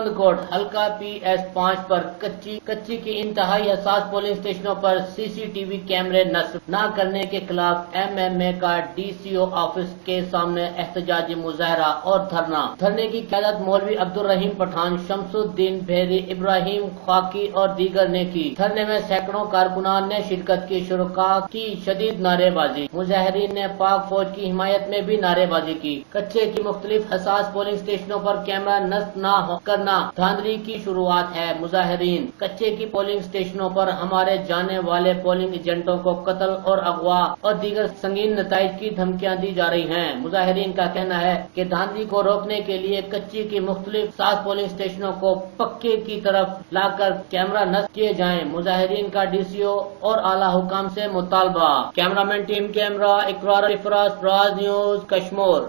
کندکوٹ حلقہ PS5 پر کچی کی انتہائی حساس پولنگ اسٹیشنوں پر CCTV کیمرے نصب نہ کرنے کے خلاف MMA کا DCO آفس کے سامنے احتجاجی مظاہرہ اور دھرنے کی قیادت مولوی عبدالرحیم پٹھان، شمس الدین بحری، ابراہیم خاکی اور دیگر نے کی۔ دھرنے میں سینکڑوں کارکنان نے شرکت کی۔ شرکاء کی شدید نعرے بازی، مظاہرین نے پاک فوج کی حمایت میں بھی نعرے بازی کی۔ کچے کی مختلف حساس پولنگ اسٹیشنوں پر کیمرہ نصب نہ کرنا دھاندلی کی شروعات ہے۔ مظاہرین: کچے کی پولنگ اسٹیشنوں پر ہمارے جانے والے پولنگ ایجنٹوں کو قتل اور اغوا اور دیگر سنگین نتائج کی دھمکیاں دی جا رہی ہیں۔ مظاہرین کا کہنا ہے کہ دھاندلی کو روکنے کے لیے کچی کی مختلف حساس پولنگ اسٹیشنوں کو پکے کی طرف لا کر کیمرہ نصب کیے جائیں۔ مظاہرین کا DCO اور اعلیٰ حکام سے مطالبہ۔ کیمرہ مین ٹیم کیمرہ، اقرار افراز، پراز نیوز، کشمور۔